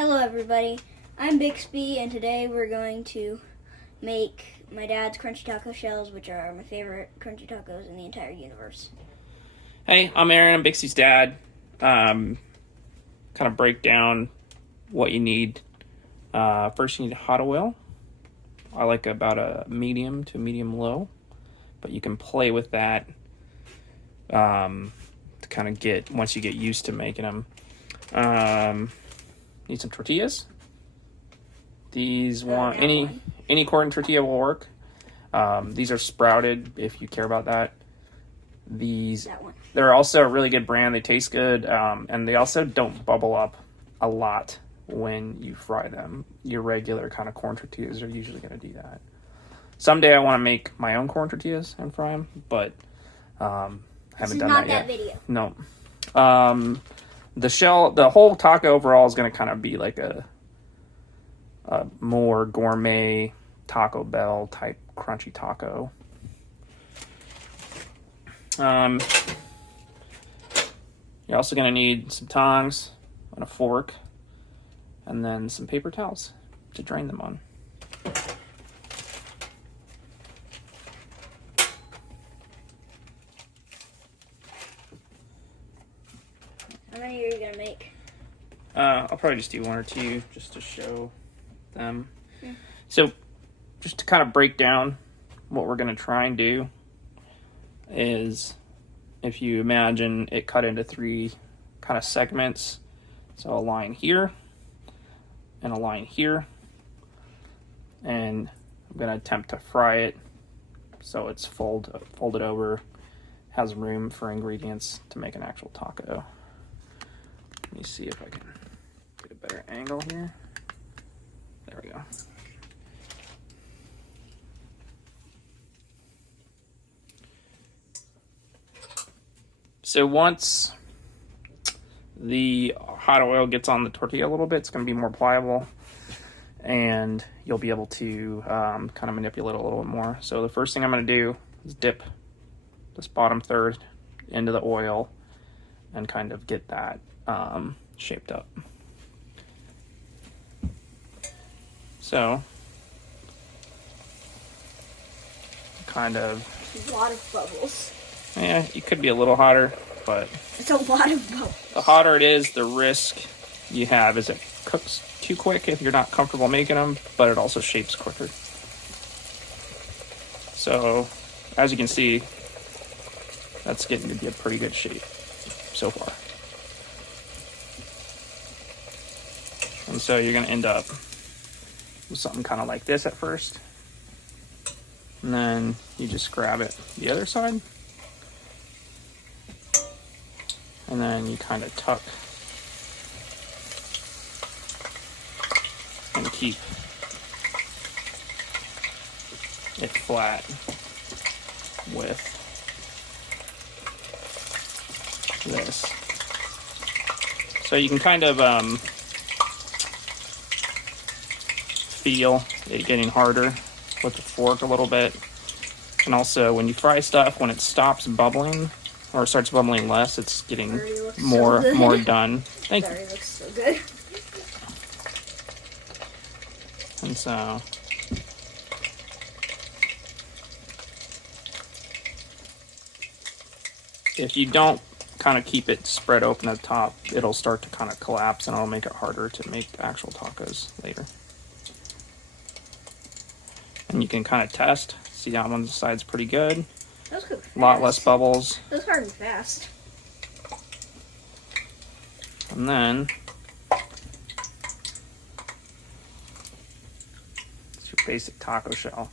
Hello everybody, I'm Bixby and today we're going to make my dad's crunchy taco shells, which are my favorite crunchy tacos in the entire universe. Hey, I'm Aaron, I'm Bixby's dad. Kind of break down what you need. First you need hot oil. I like about a medium to medium low, but you can play with that to kind of get, once you get used to making them. Need some tortillas. These any corn tortilla will work. These are sprouted if you care about that. They're also a really good brand. They taste good, and they also don't bubble up a lot when you fry them. Your regular kind of corn tortillas are usually going to do that. Someday I want to make my own corn tortillas and fry them, but haven't done that yet. Video. No. The whole taco overall is going to kind of be like a more gourmet Taco Bell type crunchy taco. You're also going to need some tongs and a fork, and then some paper towels to drain them on. How many are you going to make? I'll probably just do one or two just to show them. Yeah. So just to kind of break down what we're going to try and do is, if you imagine it cut into three kind of segments, so a line here and a line here, and I'm going to attempt to fry it so it's folded over, has room for ingredients to make an actual taco. Let me see if I can get a better angle here. There we go. So once the hot oil gets on the tortilla a little bit, it's going to be more pliable, and you'll be able to kind of manipulate it a little bit more. So the first thing I'm going to do is dip this bottom third into the oil and kind of get that shaped up. So kind of, A lot of bubbles. yeah, it could be a little hotter, but It's a lot of bubbles. the hotter it is, the risk you have is it cooks too quick if you're not comfortable making them, but it also shapes quicker. So, as you can see, that's getting to be a pretty good shape so far. And so you're going to end up with something kind of like this at first. And then you just grab it the other side. And then you kind of tuck and keep it flat with this. So you can kind of feel it getting harder with the fork a little bit. And also when you fry stuff, when it stops bubbling or starts bubbling less, it's getting more done. Thank you. Looks so good. And so if you don't kind of keep it spread open at the top, it'll start to kind of collapse, and it'll make it harder to make actual tacos later. And you can kind of test, see how one side's pretty good. Those cook fast. A lot less bubbles. Those harden fast. And then it's your basic taco shell.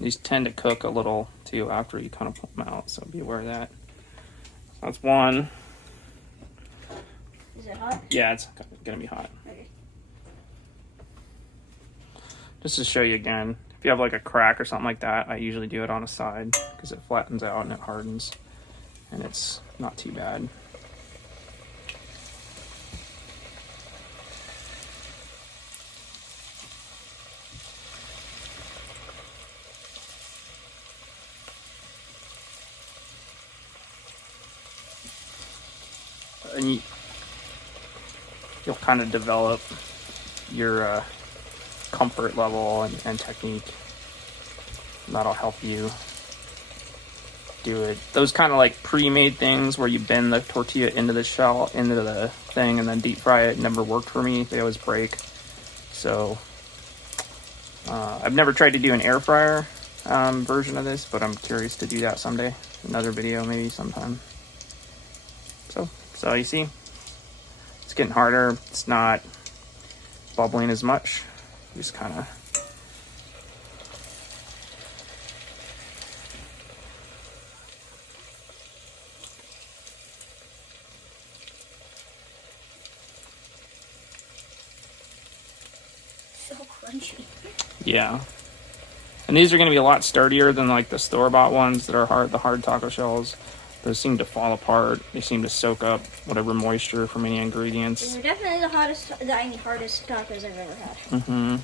These tend to cook a little too after you kind of pull them out, so be aware of that. That's one. Is it hot? Yeah, it's gonna be hot. Okay. Just to show you again, if you have like a crack or something like that, I usually do it on a side because it flattens out and it hardens, and it's not too bad. And you'll kind of develop your comfort level and technique. That'll help you do it. Those kind of like pre-made things where you bend the tortilla into the shell, into the thing, and then deep fry it never worked for me. They always break. So I've never tried to do an air fryer version of this, but I'm curious to do that someday. Another video maybe sometime. So you see, it's getting harder. It's not bubbling as much. Just kind of So crunchy. yeah. And these are going to be a lot sturdier than like the store-bought ones that are hard, the hard taco shells. Those seem to fall apart. They seem to soak up whatever moisture from any ingredients. These are definitely the hardest tacos I've ever had. Mm-hmm.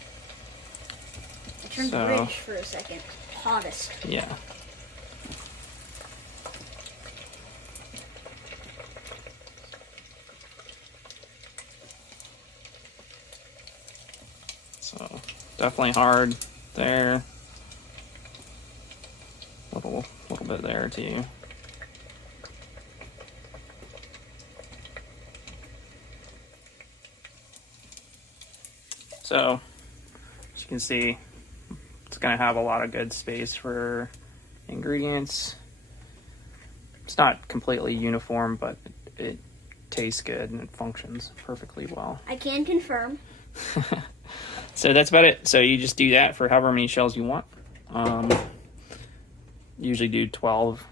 I turned British for a second. Hottest. Yeah. So definitely hard there. Little bit there too. So as you can see, it's going to have a lot of good space for ingredients. It's not completely uniform, but it tastes good and it functions perfectly well. I can confirm. So that's about it. So you just do that for however many shells you want. Usually do 12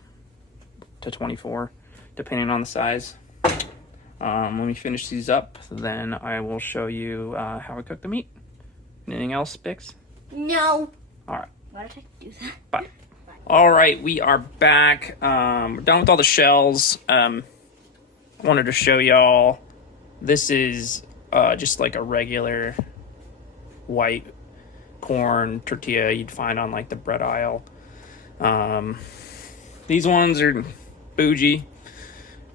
to 24, depending on the size. When we finish these up, then I will show you how I cook the meat. Anything else, Bix? No. All right. Why did I do that? Bye. All right, we are back. We're done with all the shells. Wanted to show y'all. This is just like a regular white corn tortilla you'd find on like the bread aisle. These ones are bougie.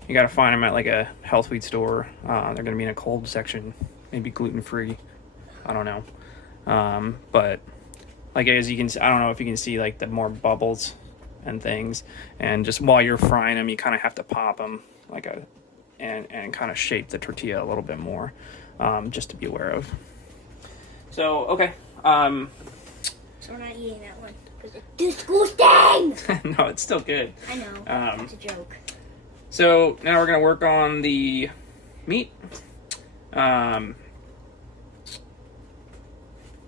You gotta find them at like a health food store. They're gonna be in a cold section, maybe gluten-free. I don't know. But like as you can see, I don't know if you can see like the more bubbles and things. And just while you're frying them, you kind of have to pop them like and kind of shape the tortilla a little bit more, just to be aware of. So okay. So we're not eating that one because it's disgusting. No, it's still good. I know. It's a joke. So now we're gonna work on the meat.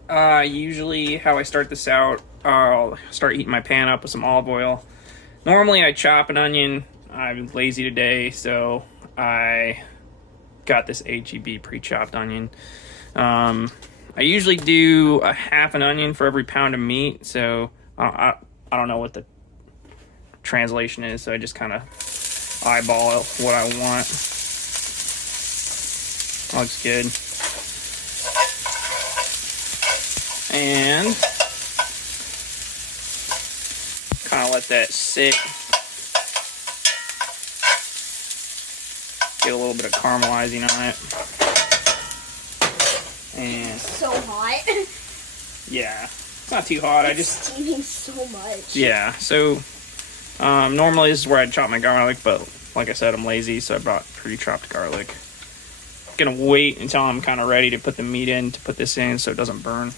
Usually how I start this out, I'll start heating my pan up with some olive oil. Normally I chop an onion. I'm lazy today, so I got this HEB pre-chopped onion. I usually do a half an onion for every pound of meat, so I don't know what the translation is, so I just kind of eyeball what I want. Looks good. And kind of let that sit. Get a little bit of caramelizing on it. And It's so hot. yeah, it's not too hot. It's steaming so much. Yeah, so normally this is where I chop my garlic, but like I said, I'm lazy, so I brought pre-chopped garlic. Gonna wait until I'm kind of ready to put the meat in, to put this in so it doesn't burn.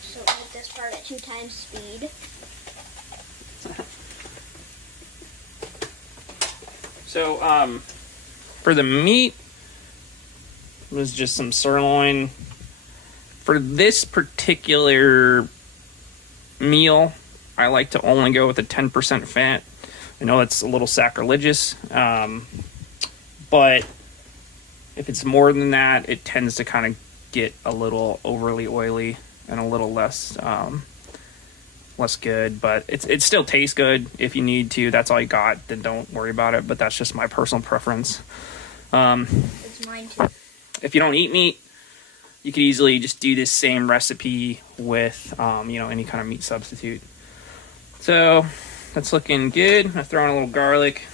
So hit this part at 2 times speed. So for the meat, it was just some sirloin. For this particular meal, I like to only go with a 10% fat. I know that's a little sacrilegious, but if it's more than that, it tends to kind of get a little overly oily and a little less good. But it still tastes good. If you need to, that's all you got, then don't worry about it. But that's just my personal preference. It's mine too. If you don't eat meat, you could easily just do this same recipe with any kind of meat substitute. So that's looking good. I throw in a little garlic.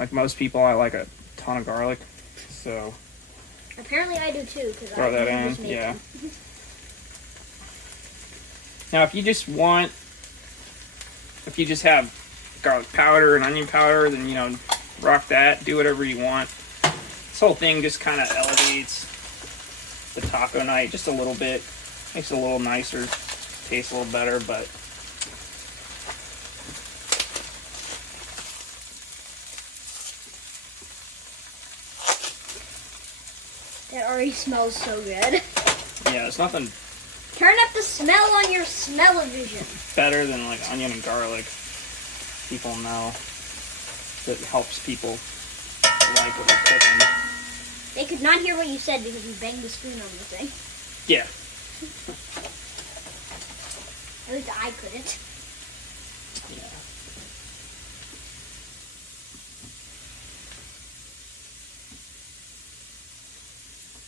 Like most people, I like a ton of garlic. So Apparently I do too. throw that in, yeah. Now if you just have garlic powder and onion powder, then, you know, rock that. Do whatever you want. This whole thing just kind of elevates the taco night just a little bit. Makes it a little nicer. Tastes a little better, but... That already smells so good. Yeah, there's nothing Turn up the smell on your smell-o-vision. better than like onion and garlic. People know that helps people like what they're cooking. They could not hear what you said because you banged the spoon on the thing. Yeah. At least I couldn't. Yeah.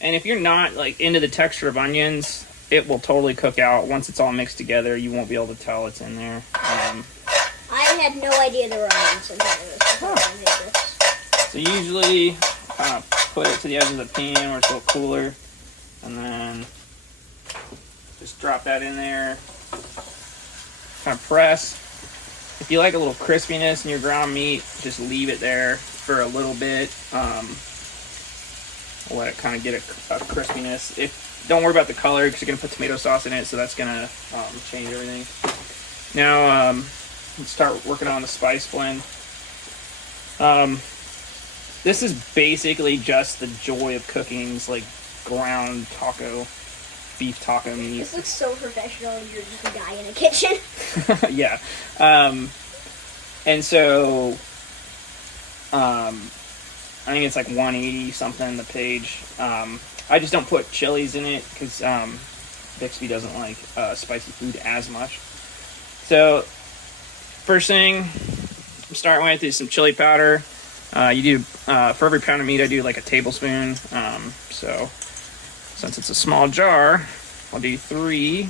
And if you're not like into the texture of onions, it will totally cook out. Once it's all mixed together, you won't be able to tell it's in there. I had no idea there were onions in there. So usually kind of put it to the edge of the pan where it's a little cooler, and then just drop that in there. Kind of press. If you like a little crispiness in your ground meat, just leave it there for a little bit. Let it kind of get a crispiness. Don't worry about the color because you're going to put tomato sauce in it, so that's going to change everything. Now, let's start working on the spice blend. This is basically just the joy of cooking, like ground taco, beef taco meat. This looks so professional and you're just a guy in a kitchen. Yeah. And so, I think it's like 180 something the page. I just don't put chilies in it because Bixby doesn't like spicy food as much. So first thing I'm starting with is some chili powder. You do for every pound of meat I do like a tablespoon. So since it's a small jar, I'll do 3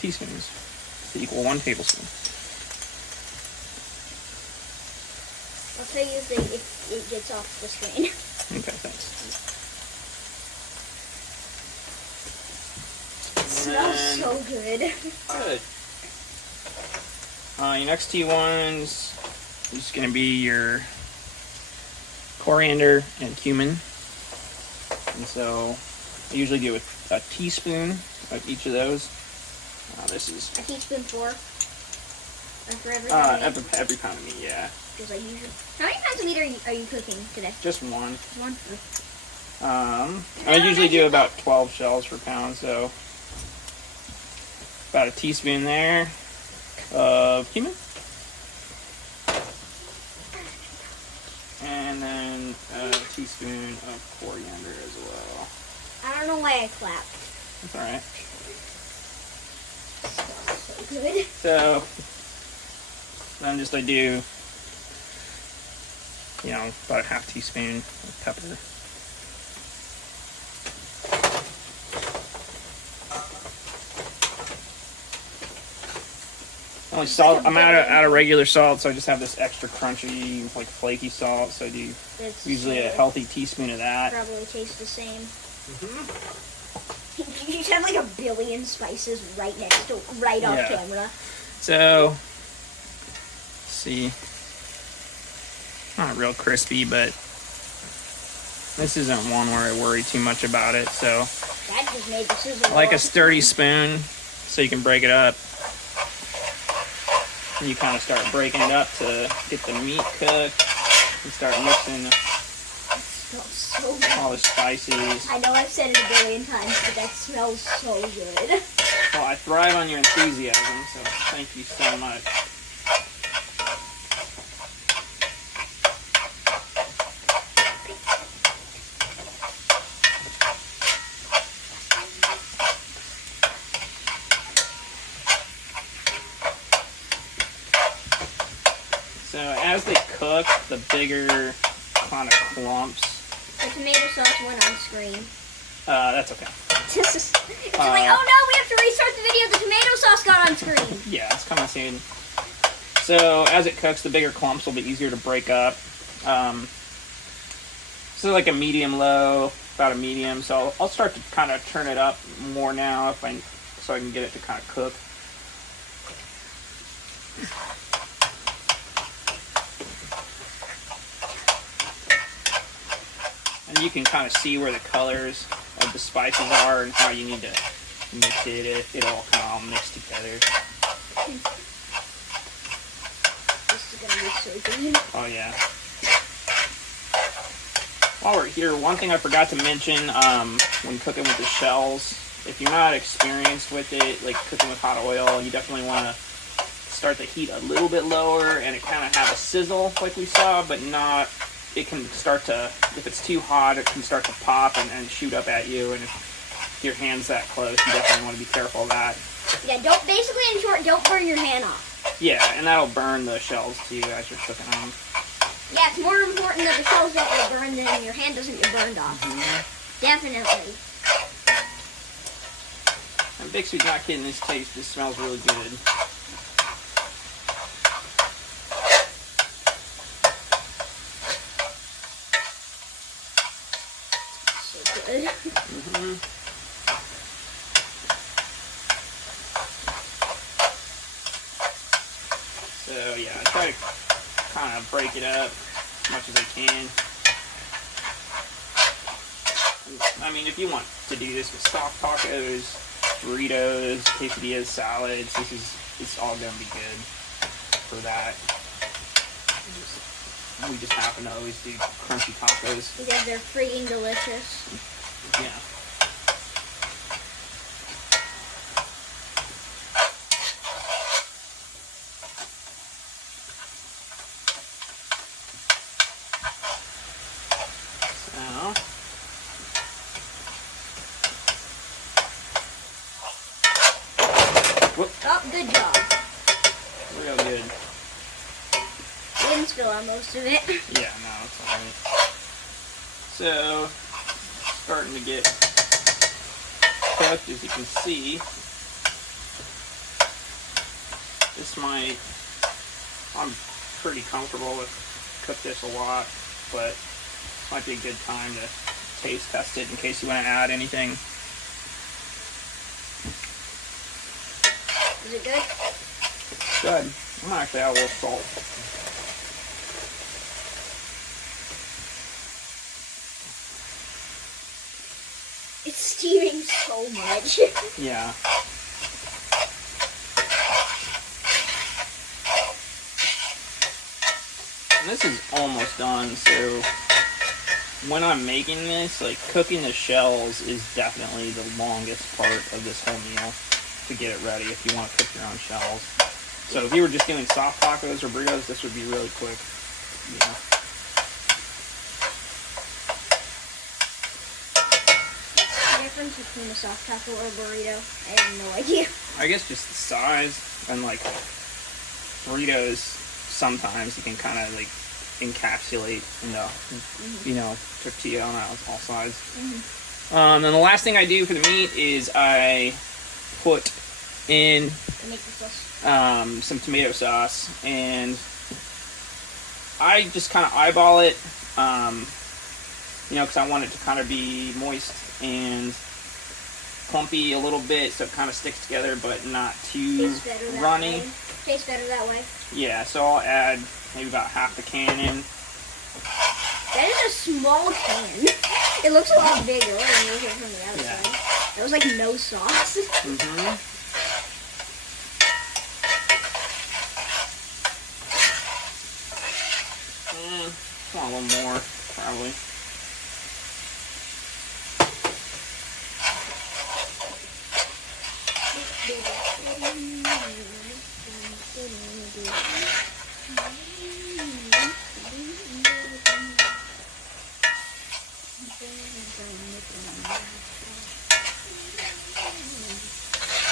teaspoons to equal 1 tablespoon. I'll tell you if it gets off the screen. Okay, thanks. It smells so good. Good. Your next 2 ones is just going to be your coriander and cumin. And so I usually do a teaspoon of each of those. This is a teaspoon for every pound of meat? Every pound of meat, yeah. Just like usual. How many pounds of meat are you cooking today? Just one. Just one? I usually do about 12 shells per pound, so about a teaspoon there of cumin. And then a teaspoon of coriander as well. I don't know why I clapped. That's alright. So good. So then I do, about a half teaspoon of pepper. Only salt. I'm out of regular salt, so I just have this extra crunchy, like flaky salt. So I do usually a healthy teaspoon of that. Probably tastes the same. You have like a billion spices right off camera. So, let's see, not real crispy, but this isn't one where I worry too much about it. So, that just made the sizzle. Like a sturdy spoon, so you can break it up. And you kind of start breaking it up to get the meat cooked and start mixing all the spices. I know I've said it a billion times, but that smells so good. Well, I thrive on your enthusiasm, so thank you so much. So as they cook, the bigger kind of clumps. The tomato sauce went on screen. That's okay. It's like, oh no, we have to restart the video. The tomato sauce got on screen. Yeah, it's coming soon. So as it cooks, the bigger clumps will be easier to break up. So like a medium low, about a medium. So I'll start to kind of turn it up more now so I can get it to kind of cook. And you can kind of see where the colors of the spices are and how you need to mix it. It'll all kind of all mix together. This is gonna be so good. Oh yeah. While we're here, one thing I forgot to mention when cooking with the shells, if you're not experienced with it, like cooking with hot oil, you definitely want to start the heat a little bit lower and it kind of have a sizzle like we saw, but not, it can start to, if it's too hot, it can start to pop and shoot up at you, and if your hand's that close, you definitely want to be careful of that. Yeah, basically in short, don't burn your hand off. Yeah, and that'll burn the shells too as you're cooking them. Yeah, it's more important that the shells don't get burned than your hand doesn't get burned off. Mm-hmm. Definitely. And Bixby's not kidding, this taste, this smells really good. So good. Mm-hmm. So yeah, I try to kind of break it up as much as I can. I mean, if you want to do this with soft tacos, burritos, quesadillas, salads, it's all gonna be good for that. We just happen to always do crunchy tacos. Because they're freaking delicious. Yeah. Oh, good job. Real good. We didn't spill out most of it. Yeah, no, it's alright. So, starting to get cooked, as you can see. I'm pretty comfortable with cook this a lot, but might be a good time to taste test it in case you want to add anything. Is it good? Good. I'm gonna actually add a little salt. It's steaming so much. Yeah. And this is almost done, so when I'm making this, like cooking the shells is definitely the longest part of this whole meal to get it ready if you want to cook your own shells. So if you were just doing soft tacos or burritos, this would be really quick. Yeah. The difference between a soft taco or a burrito? I have no idea. I guess just the size, and like burritos, sometimes you can kind of like encapsulate into, you know, tortilla on all sides. And then the last thing I do for the meat is I put in some tomato sauce, and I just kind of eyeball it, you know, because I want it to kind of be moist and clumpy a little bit, so it kind of sticks together, but not too runny. Tastes better that way. Yeah, so I'll add maybe about half the can in. That is a small can. It looks a lot bigger when you look at it from the outside. Yeah. There was like no sauce. I want a little more, probably.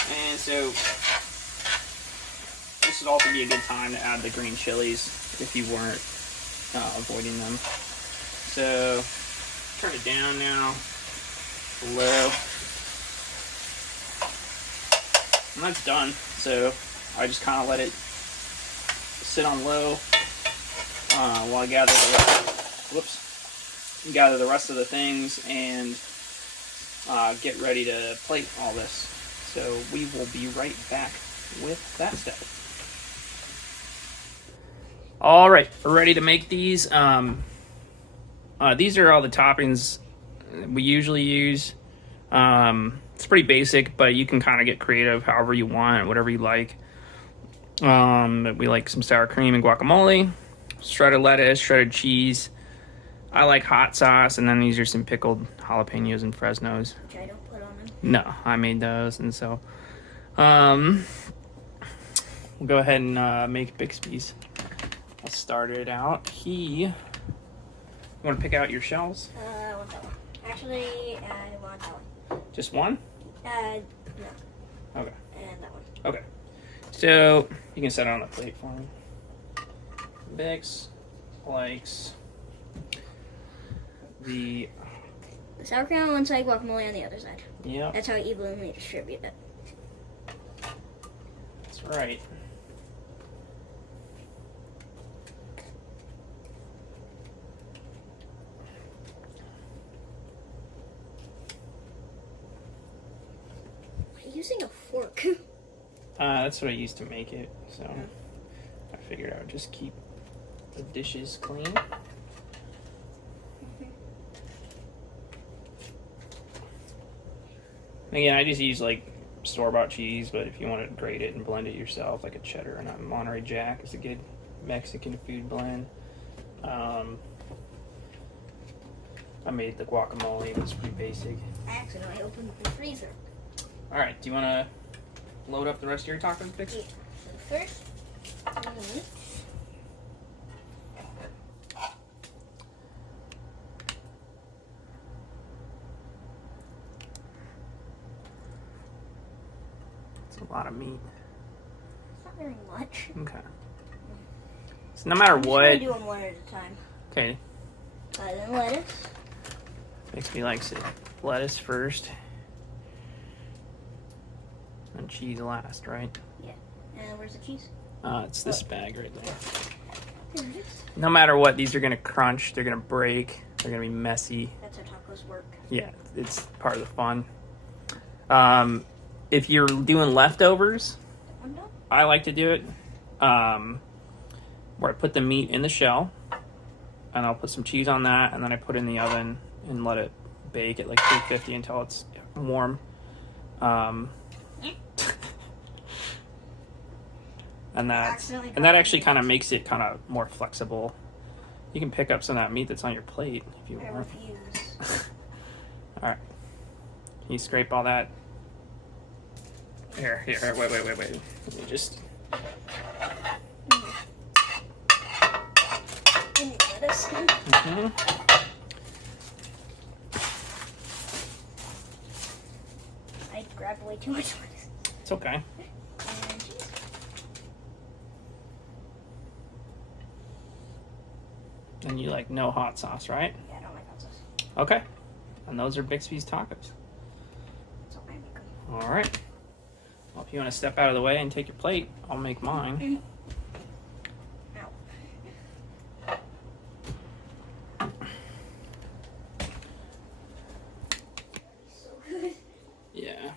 And so this would also be a good time to add the green chilies if you weren't avoiding them. So turn it down now, low, and that's done. So I just kind of let it sit on low while I gather the rest of the things and get ready to plate all this. So we will be right back with that step. All right, we're ready to make these. These are all the toppings we usually use. It's pretty basic, but you can kind of get creative however you want, whatever you like. We like some sour cream and guacamole, shredded lettuce, shredded cheese. I like hot sauce, and then these are some pickled jalapenos and Fresnos. Which I don't put on them. No, I made those, and so we'll go ahead and make Bixby's. I'll start it out. You want to pick out your shells? I want that one. Actually, I want that one. Just one? No. Okay. And that one. Okay. So you can set it on the plate for me. Bix likes the sour cream on one side, guacamole on the other side. Yep. That's how I evenly distribute it. That's right. I'm using a fork. That's what I used to make it, so I figured I would just keep the dishes clean. Again, I just use like store-bought cheese, but if you want to grate it and blend it yourself, like a cheddar and a Monterey Jack is a good Mexican food blend. I made the guacamole. It was pretty basic. I accidentally opened the freezer. All right, do you want to load up the rest of your tacos, Bix? Yeah. So first, meat. It's a lot of meat. It's not very much. Okay. So no matter I'm just what. gonna do them one at a time. Okay. Then lettuce. Bixby likes it. Lettuce first. And cheese last, right? Yeah. And where's the cheese? It's this bag right there. There it is. No matter what, these are gonna crunch. They're gonna break. They're gonna be messy. That's how tacos work. Yeah, it's part of the fun. If you're doing leftovers, I like to do it where I put the meat in the shell, and I'll put some cheese on that, and then I put it in the oven and let it bake at like 350 until it's warm. And that actually kind of makes it kind of more flexible. You can pick up some of that meat that's on your plate if you I want. refuse. All right. Can you scrape all that? Here, wait. Let me just... Give me lettuce. I grabbed way too much lettuce. It's okay. And cheese. And you like no hot sauce, right? Yeah, I don't like hot sauce. Okay. And those are Bixby's tacos. That's how I make them. All right. Well, if you want to step out of the way and take your plate, I'll make mine. Ow. So good. Yeah.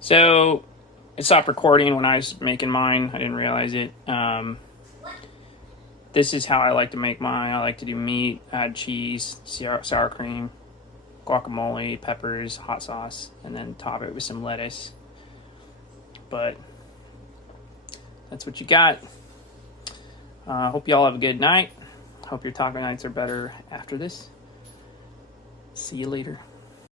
So it stopped recording when I was making mine. I didn't realize it. This is how I like to make mine. I like to do meat, add cheese, sour cream, guacamole, peppers, hot sauce, and then top it with some lettuce. But that's what you got. Hope you all have a good night. Hope your taco nights are better after this. See you later.